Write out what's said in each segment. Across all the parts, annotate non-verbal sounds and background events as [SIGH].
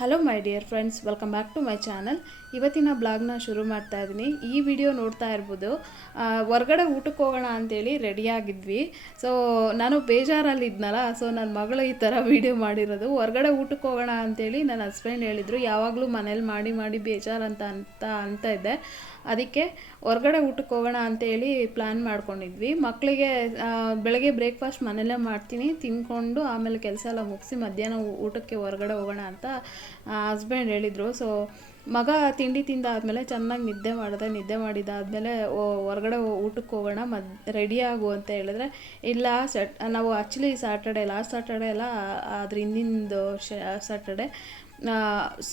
Hello my dear friends welcome back to my channel ಇವತ್ತಿನ ಬ್ಲಾಗ್ನ ಶುರು ಮಾಡ್ತಾ ಇದ್ದೀನಿ. ಈ ವಿಡಿಯೋ ನೋಡ್ತಾ ಇರ್ಬೋದು. ಹೊರ್ಗಡೆ ಊಟಕ್ಕೆ ಹೋಗೋಣ ಅಂತೇಳಿ ರೆಡಿಯಾಗಿದ್ವಿ ಸೊ ನಾನು ಬೇಜಾರಲ್ಲಿ ಇದ್ನಲ್ಲ ಸೊ ನನ್ನ ಮಗಳು ಈ ಥರ ವಿಡಿಯೋ ಮಾಡಿರೋದು. ಹೊರ್ಗಡೆ ಊಟಕ್ಕೆ ಹೋಗೋಣ ಅಂತೇಳಿ ನನ್ನ ಹಸ್ಬೆಂಡ್ ಹೇಳಿದರು. ಯಾವಾಗಲೂ ಮನೇಲಿ ಮಾಡಿ ಮಾಡಿ ಬೇಜಾರು ಅಂತ ಅಂತ ಇದ್ದೆ. ಅದಕ್ಕೆ ಹೊರ್ಗಡೆ ಊಟಕ್ಕೆ ಹೋಗೋಣ ಅಂತೇಳಿ ಪ್ಲ್ಯಾನ್ ಮಾಡ್ಕೊಂಡಿದ್ವಿ. ಮಕ್ಕಳಿಗೆ ಬೆಳಗ್ಗೆ ಬ್ರೇಕ್ಫಾಸ್ಟ್ ಮನೆಯಲ್ಲೇ ಮಾಡ್ತೀನಿ. ತಿನ್ಕೊಂಡು ಆಮೇಲೆ ಕೆಲಸ ಎಲ್ಲ ಮುಗಿಸಿ ಮಧ್ಯಾಹ್ನ ಊಟಕ್ಕೆ ಹೊರಗಡೆ ಹೋಗೋಣ ಅಂತ ಹಸ್ಬೆಂಡ್ ಹೇಳಿದರು. ಸೊ ಮಗ ತಿಂಡಿ ತಿಂದಾದಮೇಲೆ ಚೆನ್ನಾಗಿ ನಿದ್ದೆ ಮಾಡಿದೆ, ನಿದ್ದೆ ಮಾಡಿದಾದ್ಮೇಲೆ ಹೊರಗಡೆ ಊಟಕ್ಕೆ ಹೋಗೋಣ, ಮದ್ ರೆಡಿ ಆಗು ಅಂತ ಹೇಳಿದ್ರೆ, ಇಲ್ಲ ಸಟ್ ನಾವು ಆ್ಯಕ್ಚುಲಿ ಸ್ಯಾಟರ್ಡೆ ಲಾಸ್ಟ್ ಸ್ಯಾಟರ್ಡೆ ಅಲ್ಲ ಅದ್ರ ಹಿಂದಿಂದು ಸ್ಯಾಟರ್ಡೆ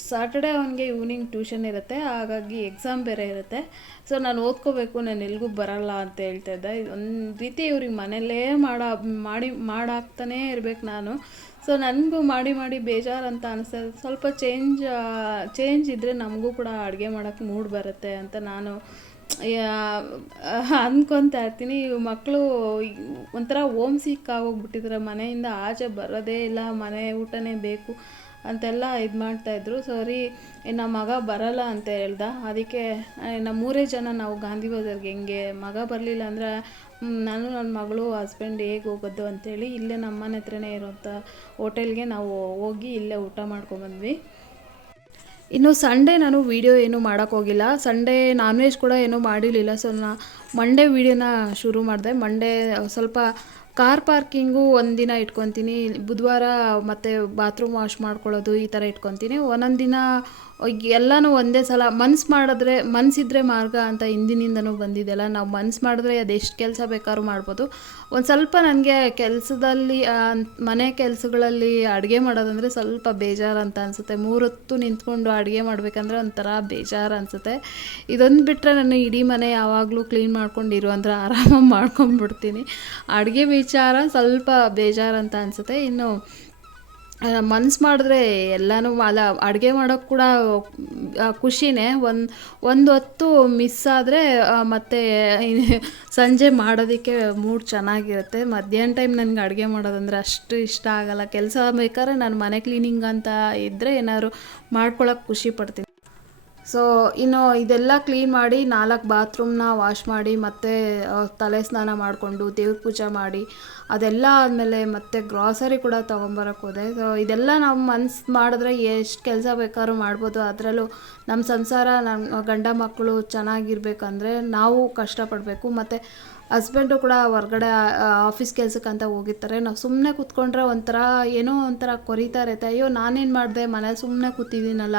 ಸ್ಯಾಟರ್ಡೆ ಅವನಿಗೆ ಈವ್ನಿಂಗ್ ಟ್ಯೂಷನ್ ಇರುತ್ತೆ, ಹಾಗಾಗಿ ಎಕ್ಸಾಮ್ ಬೇರೆ ಇರುತ್ತೆ. ಸೊ ನಾನು ಓದ್ಕೋಬೇಕು, ನಾನು ಎಲ್ಗೂ ಬರಲ್ಲ ಅಂತ ಹೇಳ್ತಾ ಇದ್ದೆ. ಒಂದು ರೀತಿ ಇವ್ರಿಗೆ ಮನೆಯಲ್ಲೇ ಮಾಡ, ಮಾಡಿ, ಮಾಡಾಕ್ತಾನೇ ಇರ್ಬೇಕು ನಾನು. ಸೊ ನನಗೂ ಮಾಡಿ ಮಾಡಿ ಬೇಜಾರು ಅಂತ ಅನಿಸ್ತದೆ ಸ್ವಲ್ಪ ಚೇಂಜ್ ಚೇಂಜ್ ಇದ್ದರೆ ನಮಗೂ ಕೂಡ ಅಡುಗೆ ಮಾಡೋಕ್ಕೆ ಮೂಡ್ ಬರುತ್ತೆ ಅಂತ ನಾನು ಅಂದ್ಕೊತಾ ಇರ್ತೀನಿ. ಮಕ್ಕಳು ಒಂಥರ ಓಮ್ ಸಿಕ್ ಆಗೋಗ್ಬಿಟ್ಟಿದ್ದಾರೆ ಮನೆಯಿಂದ ಆಚೆ ಬರೋದೇ ಇಲ್ಲ, ಮನೆ ಊಟನೇ ಬೇಕು ಅಂತೆಲ್ಲ ಇದು ಮಾಡ್ತಾಯಿದ್ರು ಸರಿ ನಮ್ಮ ಮಗ ಬರಲ್ಲ ಅಂತ ಹೇಳ್ದ. ಅದಕ್ಕೆ ನಮ್ಮ ಮೂರೇ ಜನ ನಾವು ಗಾಂಧಿ ಬಜಾರ್ಗೆ ಹೆಂಗೆ ಮಗ ಬರಲಿಲ್ಲ ಅಂದರೆ ನಾನು ನನ್ನ ಮಗಳು ಹಸ್ಬೆಂಡ್ ಹೇಗೆ ಹೋಗೋದು ಅಂತೇಳಿ ಇಲ್ಲೇ ನಮ್ಮ ಮನೆ ಹತ್ರನೇ ಇರೋಂಥ ಹೋಟೆಲ್ಗೆ ನಾವು ಹೋಗಿ ಇಲ್ಲೇ ಊಟ ಮಾಡ್ಕೊಂಡ್ಬಂದ್ವಿ ಇನ್ನು ಸಂಡೇ ನಾನು ವೀಡಿಯೋ ಏನೂ ಮಾಡೋಕ್ಕೋಗಿಲ್ಲ ಸಂಡೇ ನಾನ್ ವೆಜ್ ಕೂಡ ಏನೂ ಮಾಡಿರಲಿಲ್ಲ. ಸೊ ನಾ ಮಂಡೇ ವೀಡಿಯೋನ ಶುರು ಮಾಡಿದೆ. ಮಂಡೇ ಸ್ವಲ್ಪ ಕಾರ್ ಪಾರ್ಕಿಂಗು ಒಂದಿನ ಇಟ್ಕೊತೀನಿ. ಬುಧವಾರ ಮತ್ತು ಬಾತ್ರೂಮ್ ವಾಶ್ ಮಾಡ್ಕೊಳ್ಳೋದು ಈ ಥರ ಇಟ್ಕೊತೀನಿ. ಒಂದೊಂದು ದಿನ ಎಲ್ಲನೂ ಒಂದೇ ಸಲ ಮನ್ಸು ಮಾಡಿದ್ರೆ ಮನಸ್ಸಿದ್ರೆ ಮಾರ್ಗ ಅಂತ ಹಿಂದಿನಿಂದನೂ ಬಂದಿದೆಯಲ್ಲ ನಾವು ಮನ್ಸು ಮಾಡಿದ್ರೆ ಅದೆಷ್ಟು ಕೆಲಸ ಬೇಕಾದ್ರೂ ಮಾಡ್ಬೋದು. ಒಂದು ಸ್ವಲ್ಪ ನನಗೆ ಕೆಲಸದಲ್ಲಿ ಮನೆ ಕೆಲಸಗಳಲ್ಲಿ ಅಡುಗೆ ಮಾಡೋದಂದರೆ ಸ್ವಲ್ಪ ಬೇಜಾರು ಅಂತ ಅನಿಸುತ್ತೆ. ಮೂರೊತ್ತು ನಿಂತ್ಕೊಂಡು ಅಡುಗೆ ಮಾಡಬೇಕಂದ್ರೆ ಒಂಥರ ಬೇಜಾರು ಅನಿಸುತ್ತೆ. ಇದೊಂದು ಬಿಟ್ಟರೆ ನಾನು ಇಡೀ ಮನೆ ಯಾವಾಗಲೂ ಕ್ಲೀನ್ ಮಾಡ್ಕೊಂಡಿರು ಅಂದ್ರೆ ಆರಾಮಾಗಿ ಮಾಡ್ಕೊಂಡ್ಬಿಡ್ತೀನಿ. ಅಡುಗೆ ವಿಚಾರ ಸ್ವಲ್ಪ ಬೇಜಾರು ಅಂತ ಅನಿಸುತ್ತೆ. ಇನ್ನು ಮನ್ಸು ಮಾಡಿದ್ರೆ ಎಲ್ಲನೂ ಅಲ್ಲ, ಅಡುಗೆ ಮಾಡೋಕ್ಕೆ ಕೂಡ ಖುಷಿನೇ. ಒಂದು ಒಂದು ಹೊತ್ತು ಮಿಸ್ ಆದರೆ ಮತ್ತು ಸಂಜೆ ಮಾಡೋದಕ್ಕೆ ಮೂಡ್ ಚೆನ್ನಾಗಿರುತ್ತೆ. ಮಧ್ಯಾಹ್ನ ಟೈಮ್ ನನಗೆ ಅಡುಗೆ ಮಾಡೋದಂದ್ರೆ ಅಷ್ಟು ಇಷ್ಟ ಆಗಲ್ಲ. ಕೆಲಸ ಬೇಕಾದ್ರೆ ನಾನು ಮನೆ ಕ್ಲೀನಿಂಗ್ ಅಂತ ಇದ್ದರೆ ಏನಾದ್ರು ಮಾಡ್ಕೊಳಕ್ಕೆ ಖುಷಿ ಪಡ್ತೀನಿ. ಸೊ ಇನ್ನು ಇದೆಲ್ಲ ಕ್ಲೀನ್ ಮಾಡಿ ನಾಲ್ಕು ಬಾತ್ರೂಮ್ನ ವಾಶ್ ಮಾಡಿ ಮತ್ತೆ ತಲೆ ಸ್ನಾನ ಮಾಡಿಕೊಂಡು ದೇವ್ರ ಪೂಜೆ ಮಾಡಿ, ಅದೆಲ್ಲ ಆದಮೇಲೆ ಮತ್ತೆ ಗ್ರಾಸರಿ ಕೂಡ ತೊಗೊಂಬರಕ್ಕೆ ಹೋದೆ. ಸೊ ಇದೆಲ್ಲ ನಾವು ಮನ್ಸು ಮಾಡಿದ್ರೆ ಎಷ್ಟು ಕೆಲಸ ಬೇಕಾದ್ರೂ ಮಾಡ್ಬೋದು. ಅದರಲ್ಲೂ ನಮ್ಮ ಸಂಸಾರ ನಮ್ಮ ಗಂಡ ಮಕ್ಕಳು ಚೆನ್ನಾಗಿರ್ಬೇಕಂದ್ರೆ ನಾವು ಕಷ್ಟಪಡಬೇಕು. ಮತ್ತು ಹಸ್ಬೆಂಡು ಕೂಡ ಹೊರ್ಗಡೆ ಆಫೀಸ್ ಕೆಲ್ಸಕ್ಕೆ ಅಂತ ಹೋಗಿರ್ತಾರೆ. ನಾವು ಸುಮ್ಮನೆ ಕೂತ್ಕೊಂಡ್ರೆ ಒಂಥರ ಏನೋ ಒಂಥರ ಕೊರಿತಾ ಇರುತ್ತೆ ಅಯ್ಯೋ, ನಾನೇನು ಮಾಡಿದೆ? ಮನೇಲಿ ಸುಮ್ಮನೆ ಕೂತಿದ್ದೀನಲ್ಲ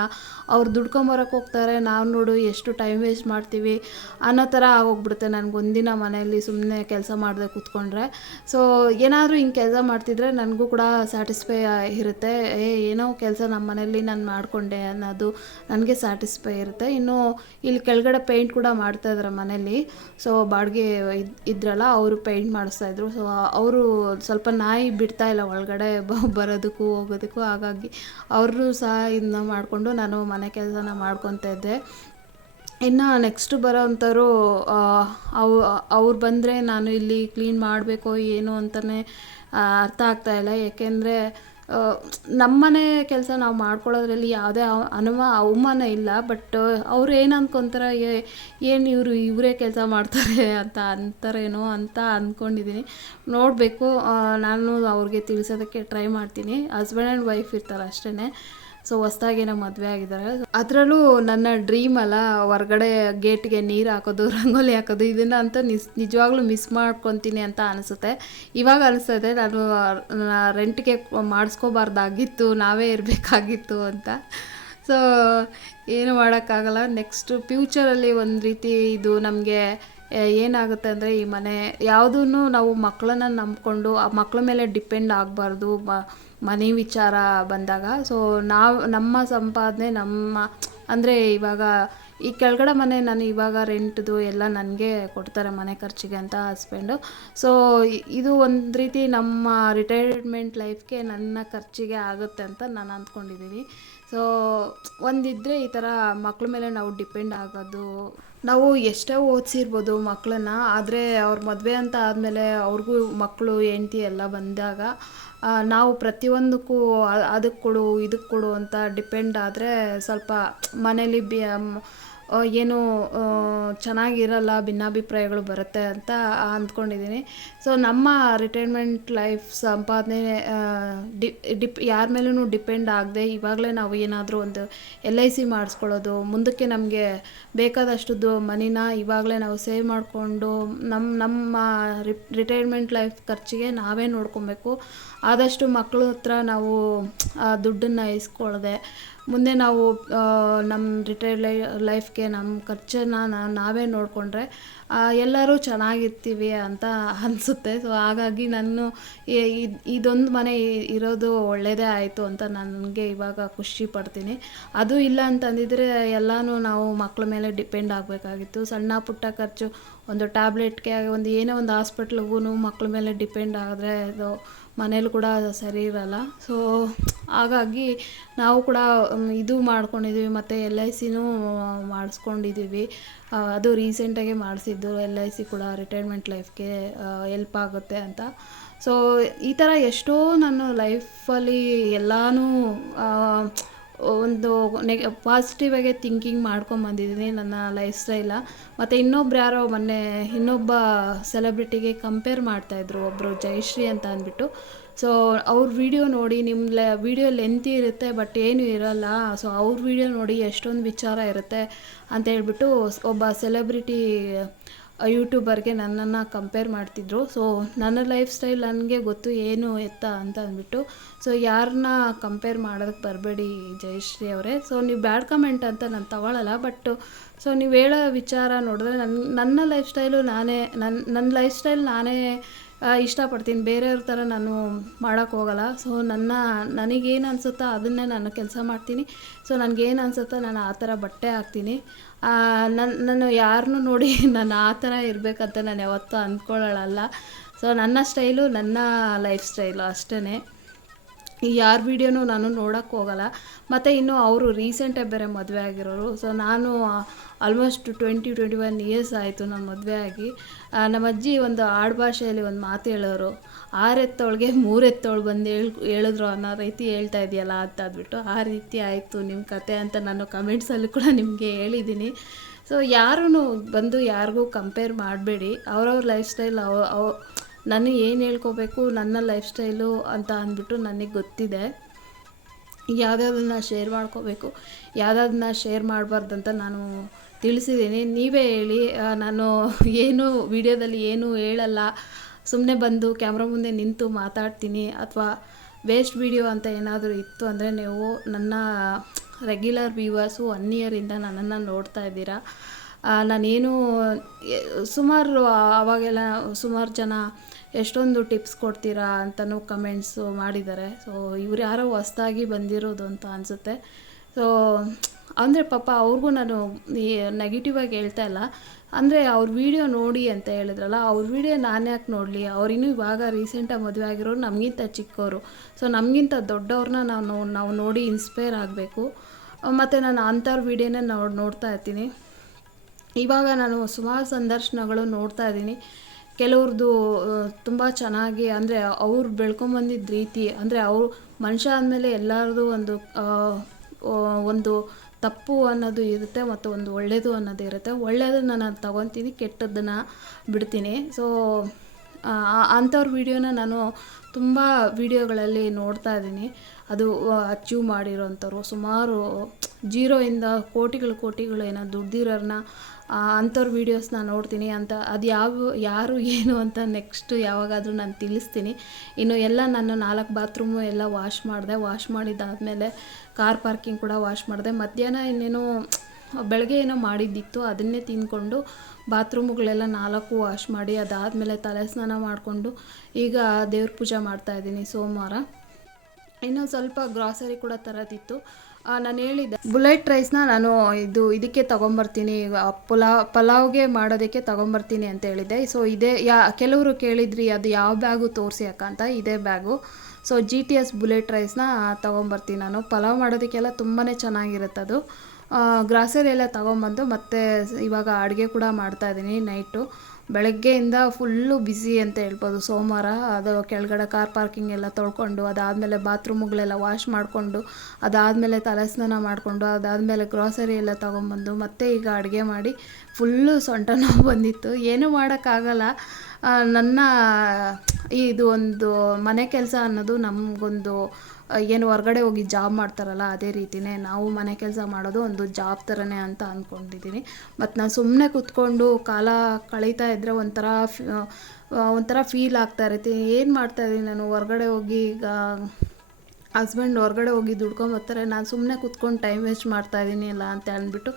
ಅವ್ರು ದುಡ್ಕೊಂಬರಕ್ಕೆ ಹೋಗ್ತಾರೆ. ನಾವು ನೋಡು ಎಷ್ಟು ಟೈಮ್ ವೇಸ್ಟ್ ಮಾಡ್ತೀವಿ ಅನ್ನೋ ಥರ ಆಗೋಗ್ಬಿಡುತ್ತೆ ನನಗೊಂದಿನ ಮನೆಯಲ್ಲಿ ಸುಮ್ಮನೆ ಕೆಲಸ ಮಾಡಿದೆ ಕೂತ್ಕೊಂಡ್ರೆ. ಸೊ, ಏನಾದರೂ ಹಿಂಗೆ ಕೆಲಸ ಮಾಡ್ತಿದ್ರೆ ನನಗೂ ಕೂಡ ಸ್ಯಾಟಿಸ್ಫೈ ಇರುತ್ತೆ. ಏ, ಏನೋ ಕೆಲಸ ನಮ್ಮ ಮನೆಯಲ್ಲಿ ನಾನು ಮಾಡಿಕೊಂಡೆ ಅನ್ನೋದು ನನಗೆ ಸ್ಯಾಟಿಸ್ಫೈ ಇರುತ್ತೆ. ಇನ್ನು ಇಲ್ಲಿ ಕೆಳಗಡೆ ಪೇಂಟ್ ಕೂಡ ಮಾಡ್ತಾ ಇದ್ದಾರೆ ಮನೇಲಿ. ಸೊ, ಬಾಡಿಗೆ ಇದ್ರಲ್ಲ, ಅವರು ಪೇಂಟ್ ಮಾಡಿಸ್ತಾ ಇದ್ರು. ಸೊ ಅವರು ಸ್ವಲ್ಪ ನಾಯಿ ಬಿಡ್ತಾ ಇಲ್ಲ ಒಳಗಡೆ ಬರೋದಕ್ಕೂ ಹೋಗೋದಕ್ಕೂ. ಹಾಗಾಗಿ ಅವರು ಸಹ ಇದನ್ನ ಮಾಡಿಕೊಂಡು ನಾನು ಮನೆ ಕೆಲಸನ ಮಾಡ್ಕೊತಾ ಇದ್ದೆ. ಇನ್ನು ನೆಕ್ಸ್ಟ್ ಬರೋವಂಥವ್ರು ಅವು, ಅವ್ರು ಬಂದರೆ ನಾನು ಇಲ್ಲಿ ಕ್ಲೀನ್ ಮಾಡಬೇಕೋ, ಏನು ಅಂತಲೇ ಅರ್ಥ ಆಗ್ತಾ ಇಲ್ಲ. ಏಕೆಂದರೆ ನಮ್ಮನೆ ಕೆಲಸ ನಾವು ಮಾಡ್ಕೊಳ್ಳೋದ್ರಲ್ಲಿ ಯಾವುದೇ ಅನುಮ, ಅವಮಾನ ಇಲ್ಲ ಬಟ್ ಅವ್ರು ಏನು ಅನ್ಕೊತಾರೆ ಏನು ಇವರು, ಇವರೇ ಕೆಲಸ ಮಾಡ್ತಾರೆ ಅಂತ ಅಂತಾರೇನೋ ಅಂತ ಅಂದ್ಕೊಂಡಿದ್ದೀನಿ ನೋಡಬೇಕು ನಾನು ಅವ್ರಿಗೆ ತಿಳಿಸೋದಕ್ಕೆ ಟ್ರೈ ಮಾಡ್ತೀನಿ. ಹಸ್ಬೆಂಡ್ ಆ್ಯಂಡ್ ವೈಫ್ ಇರ್ತಾರೆ ಅಷ್ಟೇ ಸೊ ಹೊಸ್ದಾಗೇನೋ ಮದುವೆ ಆಗಿದ್ದಾರೆ ಅದರಲ್ಲೂ ನನ್ನ ಡ್ರೀಮ್ ಅಲ್ಲ, ಹೊರಗಡೆ ಗೇಟ್ಗೆ ನೀರು ಹಾಕೋದು, ರಂಗೋಲಿ ಹಾಕೋದು, ಇದನ್ನ ಅಂತ ನಿಸ್, ನಿಜವಾಗ್ಲೂ ಮಿಸ್ ಮಾಡ್ಕೊತೀನಿ ಅಂತ ಅನಿಸುತ್ತೆ. ಇವಾಗ ಅನಿಸುತ್ತೆ, ನಾನು ರೆಂಟ್ಗೆ ಮಾಡಿಸ್ಕೋಬಾರ್ದಾಗಿತ್ತು, ನಾವೇ ಇರಬೇಕಾಗಿತ್ತು ಅಂತ. ಸೊ ಏನು ಮಾಡೋಕ್ಕಾಗಲ್ಲ ನೆಕ್ಸ್ಟ್ ಫ್ಯೂಚರಲ್ಲಿ ಒಂದು ರೀತಿ ಇದು ನಮಗೆ ಏನಾಗುತ್ತೆ ಅಂದರೆ ಈ ಮನೆ ಯಾವುದೂ ನಾವು ಮಕ್ಕಳನ್ನ ನಂಬಿಕೊಂಡು, ಆ ಮಕ್ಕಳ ಮೇಲೆ ಡಿಪೆಂಡ್ ಆಗಬಾರ್ದು ಮನೆ ವಿಚಾರ ಬಂದಾಗ. ಸೊ ನಾವು, ನಮ್ಮ ಸಂಪಾದನೆ, ನಮ್ಮ, ಅಂದರೆ ಇವಾಗ ಈ ಕೆಳಗಡೆ ಮನೆ ನಾನು ಇವಾಗ ರೆಂಟ್ದು ಎಲ್ಲ ನನಗೆ ಕೊಡ್ತಾರೆ ಮನೆ ಖರ್ಚಿಗೆ ಅಂತ ಹಸ್ಬೆಂಡು ಸೊ ಇದು ಒಂದು ರೀತಿ ನಮ್ಮ ರಿಟೈರ್ಮೆಂಟ್ ಲೈಫ್ಗೆ ನನ್ನ ಖರ್ಚಿಗೆ ಆಗುತ್ತೆ ಅಂತ ನಾನು ಅಂದ್ಕೊಂಡಿದ್ದೀನಿ. ಸೊ ಒಂದಿದ್ರೆ ಈ ಥರ ಮಕ್ಳ ಮೇಲೆ ನಾವು ಡಿಪೆಂಡ್ ಆಗೋದು. ನಾವು ಎಷ್ಟೇ ಓದಿಸಿರ್ಬೋದು ಮಕ್ಕಳನ್ನ ಆದರೆ ಅವ್ರ ಮದುವೆ ಅಂತ ಆದಮೇಲೆ ಅವ್ರಿಗೂ ಮಕ್ಕಳು ಹೆಂಡತಿ ಎಲ್ಲ ಬಂದಾಗ ನಾವು ಪ್ರತಿಯೊಂದಕ್ಕೂ ಅದಕ್ಕೆ ಕೊಡು ಇದಕ್ಕೆ ಕೊಡು ಅಂತ ಡಿಪೆಂಡ್ ಆದರೆ ಸ್ವಲ್ಪ ಮನೇಲಿ ಬಿ ಏನು ಚೆನ್ನಾಗಿರಲ್ಲ, ಭಿನ್ನಾಭಿಪ್ರಾಯಗಳು ಬರುತ್ತೆ ಅಂತ ಅಂದ್ಕೊಂಡಿದ್ದೀನಿ. ಸೊ ನಮ್ಮ ರಿಟೈರ್ಮೆಂಟ್ ಲೈಫ್ ಸಂಪಾದನೆ ಡಿ, ಡಿಪ್, ಯಾರ ಮೇಲೂ ಡಿಪೆಂಡ್ ಆಗದೆ ಇವಾಗಲೇ ನಾವು ಏನಾದರೂ ಒಂದು ಎಲ್ ಐ ಸಿ ಮಾಡಿಸ್ಕೊಳ್ಳೋದು, ಮುಂದಕ್ಕೆ ನಮಗೆ ಬೇಕಾದಷ್ಟು ಮನಿನ ಇವಾಗಲೇ ನಾವು ಸೇವ್ ಮಾಡಿಕೊಂಡು ನಮ್ಮ ನಮ್ಮ ರಿಟೈರ್ಮೆಂಟ್ ಲೈಫ್ ಖರ್ಚಿಗೆ ನಾವೇ ನೋಡ್ಕೊಬೇಕು. ಆದಷ್ಟು ಮಕ್ಕಳ ಹತ್ರ ನಾವು ದುಡ್ಡನ್ನು ಇಸ್ಕೊಳ್ದೆ ಮುಂದೆ ನಾವು ನಮ್ಮ ರಿಟೈರ್ಡ್ ಲೈ ಲೈಫ್ಗೆ ನಮ್ಮ ಖರ್ಚನ್ನು ನಾವೇ ನೋಡಿಕೊಂಡ್ರೆ ಎಲ್ಲರೂ ಚೆನ್ನಾಗಿರ್ತೀವಿ ಅಂತ [LAUGHS] ಅನಿಸುತ್ತೆ. ಸೊ ಹಾಗಾಗಿ ನಾನು ಇದೊಂದು ಮನೆ ಇರೋದು ಒಳ್ಳೆಯದೇ ಆಯಿತು ಅಂತ ನನಗೆ ಇವಾಗ ಖುಷಿ ಪಡ್ತೀನಿ. ಅದು ಇಲ್ಲ ಅಂತಂದಿದ್ರೆ ಎಲ್ಲನೂ ನಾವು ಮಕ್ಕಳ ಮೇಲೆ ಡಿಪೆಂಡ್ ಆಗಬೇಕಾಗಿತ್ತು. ಸಣ್ಣ ಪುಟ್ಟ ಖರ್ಚು, ಒಂದು ಟ್ಯಾಬ್ಲೆಟ್ಗೆ, ಒಂದು ಏನೋ ಒಂದು ಹಾಸ್ಪಿಟ್ಲಿಗೂ ಮಕ್ಕಳ ಮೇಲೆ ಡಿಪೆಂಡ್ ಆದರೆ ಅದು ಮನೇಲಿ ಕೂಡ ಸರಿ ಇರಲ್ಲ. ಸೊ ಹಾಗಾಗಿ ನಾವು ಕೂಡ ಇದು ಮಾಡ್ಕೊಂಡಿದ್ದೀವಿ ಮತ್ತು ಎಲ್ ಐ ಸಿನೂ ಮಾಡಿಸ್ಕೊಂಡಿದ್ದೀವಿ ಅದು ರೀಸೆಂಟಾಗೆ ಮಾಡಿಸಿದ್ದು ಎಲ್ ಐ ಸಿ ಕೂಡ ರಿಟೈರ್ಮೆಂಟ್ ಲೈಫ್ಗೆ ಎಲ್ಪ್ ಆಗುತ್ತೆ ಅಂತ. ಸೊ ಈ ಥರ ಎಷ್ಟೋ ನಾನು ಲೈಫಲ್ಲಿ ಎಲ್ಲನೂ ಒಂದು ನೆಗ್ ಪಾಸಿಟಿವ್ ಆಗಿ ಥಿಂಕಿಂಗ್ ಮಾಡ್ಕೊಂಬಂದಿದ್ದೀನಿ ನನ್ನ ಲೈಫ್ ಸ್ಟೈಲ ಮತ್ತು ಇನ್ನೊಬ್ರು ಯಾರೋ ಮೊನ್ನೆ ಇನ್ನೊಬ್ಬ ಸೆಲೆಬ್ರಿಟಿಗೆ ಕಂಪೇರ್ ಮಾಡ್ತಾಯಿದ್ರು ಒಬ್ಬರು ಜಯಶ್ರೀ ಅಂತ ಅಂದ್ಬಿಟ್ಟು. ಸೊ ಅವ್ರ ವಿಡಿಯೋ ನೋಡಿ ನಿಮ್ಮ ಲೆ ವಿಡಿಯೋ ಲೆಂತಿ ಇರುತ್ತೆ ಬಟ್ ಏನೂ ಇರಲ್ಲ. ಸೊ ಅವ್ರ ವಿಡಿಯೋ ನೋಡಿ ಎಷ್ಟೊಂದು ವಿಚಾರ ಇರುತ್ತೆ ಅಂತ ಹೇಳ್ಬಿಟ್ಟು ಒಬ್ಬ ಸೆಲೆಬ್ರಿಟಿ ಯೂಟ್ಯೂಬರ್ಗೆ ನನ್ನನ್ನು ಕಂಪೇರ್ ಮಾಡ್ತಿದ್ರು. ಸೊ ನನ್ನ ಲೈಫ್ ಸ್ಟೈಲ್ ನನಗೆ ಗೊತ್ತು ಏನು ಎತ್ತ ಅಂತ ಅಂದ್ಬಿಟ್ಟು. ಸೊ ಯಾರನ್ನ ಕಂಪೇರ್ ಮಾಡೋದಕ್ಕೆ ಬರಬೇಡಿ ಜಯಶ್ರೀ ಅವರೇ. ಸೊ ನೀವು ಬ್ಯಾಡ್ ಕಮೆಂಟ್ ಅಂತ ನಾನು ತಗೊಳ್ಳಲ್ಲ ಬಟ್ ಸೊ ನೀವು ಹೇಳೋ ವಿಚಾರ ನೋಡಿದ್ರೆ ನನ್ನ ನನ್ನ ಲೈಫ್ ಸ್ಟೈಲು ನಾನೇ ನನ್ನ ನನ್ನ ಲೈಫ್ ಸ್ಟೈಲ್ ನಾನೇ ಇಷ್ಟಪಡ್ತೀನಿ. ಬೇರೆಯವ್ರ ಥರ ನಾನು ಮಾಡೋಕ್ಕೆ ಹೋಗಲ್ಲ. ಸೊ ನನ್ನ, ನನಗೇನು ಅನಿಸುತ್ತೋ ಅದನ್ನೇ ನಾನು ಕೆಲಸ ಮಾಡ್ತೀನಿ. ಸೊ ನನಗೇನು ಅನಿಸುತ್ತೋ ನಾನು ಆ ಥರ ಬಟ್ಟೆ ಹಾಕ್ತೀನಿ. ನನ್ನ ನಾನು ಯಾರನ್ನೂ ನೋಡಿ [LAUGHS] ನಾನು ಆ ಥರ ಇರಬೇಕಂತ ನಾನು ಯಾವತ್ತೂ ಅಂದ್ಕೊಳ್ಳೋಳಲ್ಲ ಸೊ ನನ್ನ ಸ್ಟೈಲು ನನ್ನ ಲೈಫ್ ಸ್ಟೈಲು ಅಷ್ಟೇ ಯಾರ ವೀಡಿಯೋನೂ ನಾನು ನೋಡೋಕ್ಕೆ ಹೋಗಲ್ಲ. ಮತ್ತು ಇನ್ನು ಅವರು ರೀಸೆಂಟಾಗಿ ಬೇರೆ ಮದುವೆ ಆಗಿರೋರು. ಸೊ ನಾನು almost twenty twenty one years ಆಯಿತು ನಾನು ಮದುವೆ ಆಗಿ. ನಮ್ಮ ಅಜ್ಜಿ ಒಂದು ಆಡುಭಾಷೆಯಲ್ಲಿ ಒಂದು ಮಾತು ಹೇಳೋರು. ಆರೆತ್ತವಳಿಗೆ ಮೂರೆತ್ತವಳು ಬಂದು ಹೇಳ್, ಹೇಳಿದ್ರು ಅನ್ನೋ ರೀತಿ ಹೇಳ್ತಾ ಇದೆಯಲ್ಲ ಅಂತ ಅಂದ್ಬಿಟ್ಟು ಆ ರೀತಿ ಆಯಿತು ನಿಮ್ಮ ಕತೆ ಅಂತ ನಾನು ಕಮೆಂಟ್ಸಲ್ಲಿ ಕೂಡ ನಿಮಗೆ ಹೇಳಿದ್ದೀನಿ ಸೊ ಯಾರೂ ಬಂದು ಯಾರಿಗೂ ಕಂಪೇರ್ ಮಾಡಬೇಡಿ. ಅವ್ರವ್ರ ಲೈಫ್ ಸ್ಟೈಲ್ ಅವ ನನಗೆ ಏನು ಹೇಳ್ಕೋಬೇಕು ನನ್ನ ಲೈಫ್ ಸ್ಟೈಲು ಅಂತ ಅಂದ್ಬಿಟ್ಟು ನನಗೆ ಗೊತ್ತಿದೆ. ಯಾವುದ್ಯಾವ್ದನ್ನ ಶೇರ್ ಮಾಡ್ಕೋಬೇಕು ಯಾವುದಾದನ್ನ ಶೇರ್ ಮಾಡಬಾರ್ದಂತ ನಾನು ತಿಳಿಸಿದ್ದೀನಿ. ನೀವೇ ಹೇಳಿ ನಾನು ಏನು ವಿಡಿಯೋದಲ್ಲಿ ಏನೂ ಹೇಳಲ್ಲ. ಸುಮ್ಮನೆ ಬಂದು ಕ್ಯಾಮ್ರಾ ಮುಂದೆ ನಿಂತು ಮಾತಾಡ್ತೀನಿ. ಅಥವಾ ವೇಸ್ಟ್ ವಿಡಿಯೋ ಅಂತ ಏನಾದರೂ ಇತ್ತು ಅಂದರೆ ನೀವು ನನ್ನ ರೆಗ್ಯುಲರ್ ವ್ಯೂವರ್ಸು ಒನ್ ಇಯರಿಂದ ನನ್ನನ್ನು ನೋಡ್ತಾ ಇದ್ದೀರಾ. ನಾನೇನು ಸುಮಾರು ಆವಾಗೆಲ್ಲ ಸುಮಾರು ಜನ ಎಷ್ಟೊಂದು ಟಿಪ್ಸ್ ಕೊಡ್ತೀರಾ ಅಂತಲೂ ಕಮೆಂಟ್ಸು ಮಾಡಿದ್ದಾರೆ. ಸೊ ಇವ್ರು ಯಾರೋ ಹೊಸ್ದಾಗಿ ಬಂದಿರೋದು ಅಂತ ಅನಿಸುತ್ತೆ. ಸೊ ಅಂದರೆ ಪಾಪ ಅವ್ರಿಗೂ ನಾನು ನೆಗೆಟಿವ್ ಆಗಿ ಹೇಳ್ತಾ ಇಲ್ಲ. ಅಂದರೆ ಅವ್ರ ವಿಡಿಯೋ ನೋಡಿ ಅಂತ ಹೇಳಿದ್ರಲ್ಲ, ಅವ್ರ ವಿಡಿಯೋ ನಾನು ಯಾಕೆ ನೋಡಲಿ? ಅವ್ರಿನ್ನೂ ಇವಾಗ ರೀಸೆಂಟಾಗಿ ಮದುವೆ ಆಗಿರೋರು ನಮಗಿಂತ ಚಿಕ್ಕವರು ಸೊ ನಮಗಿಂತ ದೊಡ್ಡವ್ರನ್ನ ನಾವು ನಾವು ನೋಡಿ ಇನ್ಸ್ಪೈರ್ ಆಗಬೇಕು. ಮತ್ತು ನಾನು ಅಂಥವ್ರ ವಿಡಿಯೋನೇ ನೋಡಿ, ನೋಡ್ತಾ ಇರ್ತೀನಿ. ಇವಾಗ ನಾನು ಸುಮಾರು ಸಂದರ್ಶನಗಳು ನೋಡ್ತಾ ಇದ್ದೀನಿ. ಕೆಲವ್ರದ್ದು ತುಂಬ ಚೆನ್ನಾಗಿ ಅಂದರೆ ಅವ್ರು ಬೆಳ್ಕೊಂಬಂದಿದ್ದ ರೀತಿ, ಅಂದರೆ ಅವರು ಮನುಷ್ಯ ಅಂದಮೇಲೆ ಎಲ್ಲರದು ಒಂದು ಒಂದು ತಪ್ಪು ಅನ್ನೋದು ಇರುತ್ತೆ ಮತ್ತು ಒಂದು ಒಳ್ಳೆಯದು ಅನ್ನೋದು ಇರುತ್ತೆ. ಒಳ್ಳೆಯದನ್ನು ನಾನು ತಗೊತೀನಿ, ಕೆಟ್ಟದ್ದನ್ನು ಬಿಡ್ತೀನಿ. ಸೊ ಅಂಥವ್ರ ವಿಡಿಯೋನ ನಾನು ತುಂಬ ವಿಡಿಯೋಗಳಲ್ಲಿ ನೋಡ್ತಾ ಇದ್ದೀನಿ. ಅದು ಅಚೀವ್ ಮಾಡಿರೋಂಥವ್ರು. ಸುಮಾರು ಜೀರೋಯಿಂದ ಕೋಟಿಗಳು ಕೋಟಿಗಳು ಏನೋ ದುಡ್ದಿರೋರನ್ನ ಅಂಥವ್ರ ವೀಡಿಯೋಸ್ನ ನೋಡ್ತೀನಿ ಅಂತ. ಅದು ಯಾವ, ಯಾರು, ಏನು ಅಂತ ನೆಕ್ಸ್ಟ್ ಯಾವಾಗಾದರೂ ನಾನು ತಿಳಿಸ್ತೀನಿ. ಇನ್ನು ಎಲ್ಲ ನಾನು ನಾಲ್ಕು ಬಾತ್ರೂಮು ಎಲ್ಲ ವಾಶ್ ಮಾಡಿದೆ. ವಾಶ್ ಮಾಡಿದ್ದಾದಮೇಲೆ ಕಾರ್ ಪಾರ್ಕಿಂಗ್ ಕೂಡ ವಾಶ್ ಮಾಡಿದೆ. ಮಧ್ಯಾಹ್ನ ಇನ್ನೇನೋ ಬೆಳಗ್ಗೆ ಏನೋ ಮಾಡಿದ್ದಿತ್ತು, ಅದನ್ನೇ ತಿಂದ್ಕೊಂಡು ಬಾತ್ರೂಮ್ಗಳೆಲ್ಲ ನಾಲ್ಕು ವಾಶ್ ಮಾಡಿ ಅದಾದಮೇಲೆ ತಲೆ ಸ್ನಾನ ಮಾಡಿಕೊಂಡು ಈಗ ದೇವ್ರ ಪೂಜೆ ಮಾಡ್ತಾಯಿದ್ದೀನಿ ಸೋಮವಾರ. ಇನ್ನು ಸ್ವಲ್ಪ ಗ್ರಾಸರಿ ಕೂಡ ತರೋದಿತ್ತು. ನಾನು ಹೇಳಿದ್ದೆ ಬುಲೆಟ್ ರೈಸ್ನ ನಾನು ಇದು, ಇದಕ್ಕೆ ತೊಗೊಂಬರ್ತೀನಿ ಪುಲಾವ್, ಪಲಾವ್ಗೆ ಮಾಡೋದಕ್ಕೆ ತೊಗೊಂಬರ್ತೀನಿ ಅಂತ ಹೇಳಿದ್ದೆ. ಸೊ ಇದೇ, ಯಾ, ಕೆಲವರು ಕೇಳಿದ್ರಿ, ಅದು ಯಾವ ಬ್ಯಾಗು ತೋರಿಸಿ ಅಕ್ಕ ಅಂತ, ಇದೇ bag so G T S bullet ರೈಸ್ನ ತೊಗೊಂಬರ್ತೀನಿ ನಾನು. ಪಲಾವ್ ಮಾಡೋದಕ್ಕೆಲ್ಲ ತುಂಬಾ ಚೆನ್ನಾಗಿರುತ್ತೆ ಅದು ಗ್ರಾಸರಿ ಎಲ್ಲ ತೊಗೊಂಬಂದು ಮತ್ತೆ ಇವಾಗ ಅಡುಗೆ ಕೂಡ ಮಾಡ್ತಾಯಿದ್ದೀನಿ ನೈಟು ಬೆಳಗ್ಗೆಯಿಂದ ಫುಲ್ಲು ಬ್ಯುಸಿ ಅಂತ ಹೇಳ್ಬೋದು. ಸೋಮವಾರ ಅದು ಕೆಳಗಡೆ ಕಾರ್ ಪಾರ್ಕಿಂಗ್ ಎಲ್ಲ ತೊಳ್ಕೊಂಡು, ಅದಾದಮೇಲೆ ಬಾತ್ರೂಮ್ಗಳೆಲ್ಲ ವಾಶ್ ಮಾಡಿಕೊಂಡು, ಅದಾದಮೇಲೆ ತಲೆ ಸ್ನಾನ ಮಾಡಿಕೊಂಡು, ಅದಾದಮೇಲೆ ಗ್ರಾಸರಿ ಎಲ್ಲ ತೊಗೊಂಬಂದು ಮತ್ತೆ ಈಗ ಅಡುಗೆ ಮಾಡಿ ಫುಲ್ಲು ಸೊಂಟ ನೋವು ಬಂದಿತ್ತು. ಏನೂ ಮಾಡೋಕ್ಕಾಗಲ್ಲ. ನನ್ನ ಇದು ಒಂದು ಮನೆ ಕೆಲಸ ಅನ್ನೋದು ನಮಗೊಂದು ಏನು ಹೊರ್ಗಡೆ ಹೋಗಿ ಜಾಬ್ ಮಾಡ್ತಾರಲ್ಲ, ಅದೇ ರೀತಿಯೇ ನಾವು ಮನೆ ಕೆಲಸ ಮಾಡೋದು ಒಂದು ಜಾಬ್ ಥರನೇ ಅಂತ ಅಂದ್ಕೊಂಡಿದ್ದೀನಿ ಮತ್ತು ನಾನು ಸುಮ್ಮನೆ ಕೂತ್ಕೊಂಡು ಕಾಲ ಕಳೀತಾ ಇದ್ದರೆ ಒಂಥರ ಒಂಥರ ಫೀಲ್ ಆಗ್ತಾ ಇರುತ್ತೆ. ಏನು ಮಾಡ್ತಾಯಿದ್ದೀನಿ ನಾನು? ಹೊರ್ಗಡೆ ಹೋಗಿ ಈಗ ಹಸ್ಬೆಂಡ್ ಹೊರಗಡೆ ಹೋಗಿ ದುಡ್ಕೊಂಬರ್ತಾರೆ ನಾನು ಸುಮ್ಮನೆ ಕೂತ್ಕೊಂಡು ಟೈಮ್ ವೇಸ್ಟ್ ಮಾಡ್ತಾ ಇದ್ದೀನಿ ಅಲ್ಲ ಅಂತ ಅಂದ್ಬಿಟ್ಟು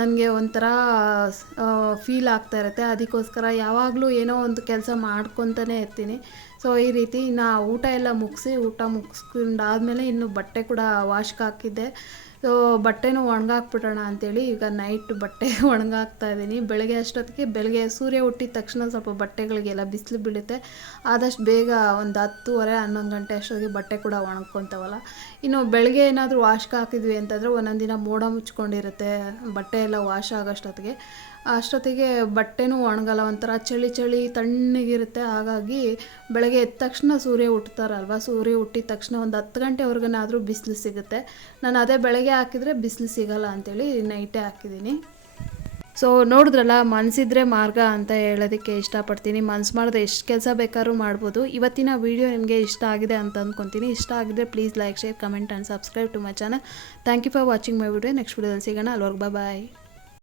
ನನಗೆ ಒಂಥರ ಫೀಲ್ ಆಗ್ತಾ ಇರುತ್ತೆ. ಅದಕ್ಕೋಸ್ಕರ ಯಾವಾಗಲೂ ಏನೋ ಒಂದು ಕೆಲಸ ಮಾಡ್ಕೊತಾನೆ ಇರ್ತೀನಿ. ಸೊ ಈ ರೀತಿ ಇನ್ನು ಊಟ ಎಲ್ಲ ಮುಗಿಸಿ, ಊಟ ಮುಗಿಸ್ಕೊಂಡಾದ್ಮೇಲೆ ಇನ್ನು ಬಟ್ಟೆ ಕೂಡ ವಾಶ್ಗೆ ಹಾಕಿದ್ದೆ. ಸೊ ಬಟ್ಟೆನೂ ಒಣಗಾಕ್ಬಿಡೋಣ ಅಂತೇಳಿ ಈಗ ನೈಟ್ ಬಟ್ಟೆ [LAUGHS] ಒಣಗಾಕ್ತಾ ಇದ್ದೀನಿ. ಬೆಳಗ್ಗೆ ಅಷ್ಟೊತ್ತಿಗೆ ಬೆಳಗ್ಗೆ ಸೂರ್ಯ ಹುಟ್ಟಿದ ತಕ್ಷಣ ಸ್ವಲ್ಪ ಬಟ್ಟೆಗಳಿಗೆಲ್ಲ ಬಿಸಿಲು ಬೀಳುತ್ತೆ. ಆದಷ್ಟು ಬೇಗ ಒಂದು ಹತ್ತುವರೆ, ಹನ್ನೊಂದು ಗಂಟೆ ಅಷ್ಟೊತ್ತಿಗೆ ಬಟ್ಟೆ ಕೂಡ ಒಣಗ್ಕೊತಾವಲ್ಲ. ಇನ್ನು ಬೆಳಗ್ಗೆ ಏನಾದರೂ ವಾಶ್ಗೆ ಹಾಕಿದ್ವಿ ಅಂತಂದರೆ ಒಂದೊಂದು ದಿನ ಮೋಡ ಮುಚ್ಕೊಂಡಿರುತ್ತೆ, ಬಟ್ಟೆ ಎಲ್ಲ ವಾಶ್ ಆಗೋಷ್ಟೊತ್ತಿಗೆ ಅಷ್ಟೊತ್ತಿಗೆ ಬಟ್ಟೆನೂ ಒಣಗಲ್ಲ, ಒಂಥರ ಚಳಿ ಚಳಿ ತಣ್ಣಗಿರುತ್ತೆ. ಹಾಗಾಗಿ ಬೆಳಗ್ಗೆ ಎದ್ದ ತಕ್ಷಣ ಸೂರ್ಯ ಹುಟ್ತಾರಲ್ವ ಸೂರ್ಯ ಹುಟ್ಟಿದ ತಕ್ಷಣ ಒಂದು ಹತ್ತು ಗಂಟೆವರೆಗನಾದರೂ ಬಿಸಿಲು ಸಿಗುತ್ತೆ. ನಾನು ಅದೇ ಬೆಳಗ್ಗೆ ಹಾಕಿದರೆ ಬಿಸಿಲು ಸಿಗಲ್ಲ ಅಂತೇಳಿ ನೈಟೇ ಹಾಕಿದ್ದೀನಿ. ಸೊ ನೋಡಿದ್ರಲ್ಲ ಮನಸ್ಸಿದ್ರೆ ಮಾರ್ಗ ಅಂತ ಹೇಳೋದಕ್ಕೆ ಇಷ್ಟಪಡ್ತೀನಿ. ಮನ್ಸು ಮಾಡಿದ್ರೆ ಎಷ್ಟು ಕೆಲಸ ಬೇಕಾದ್ರೂ ಮಾಡ್ಬೋದು. ಇವತ್ತಿನ ವೀಡಿಯೋ ನಿಮಗೆ ಇಷ್ಟ ಆಗಿದೆ ಅಂತ ಅಂದ್ಕೊತೀನಿ ಇಷ್ಟ ಆಗಿದ್ರೆ please like, share, comment, and subscribe to my channel. Thank you for watching my video next ವೀಡಿಯೋದಲ್ಲಿ ಸಿಗೋಣ. ಅಲ್ವರ್ಗೆ ಬಾಯ್